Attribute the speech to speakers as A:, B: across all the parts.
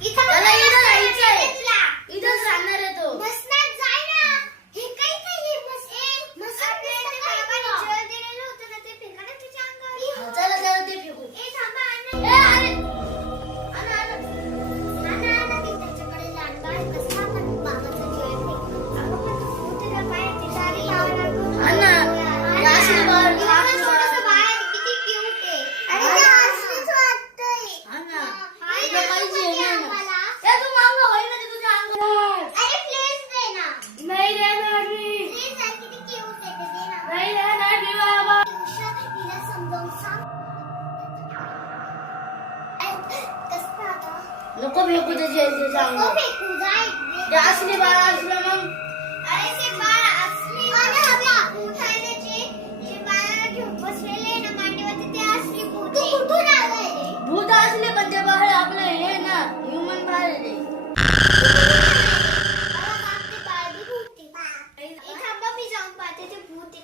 A: E tá
B: अरे please देना।
C: नहीं देना अभी।
B: प्लीज़ अंकित क्यों कहते देना।
C: नहीं देना अभी बाबा।
B: उषा हिला समजावसा कसं आता
D: नको भेकू तुझे सांगू नको
B: भेकू जाय जासने बाळा
D: असलं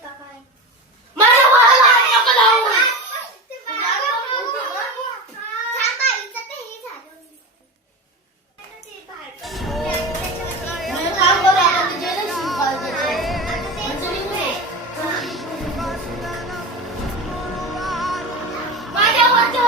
A: का काय
C: मला बोलायला हात नको लावू.
A: मला थांब बरं, आता मी
D: जेलच शिकवायला जाते.
A: म्हणजे मी नाही.
B: माझ्या
C: वरच्या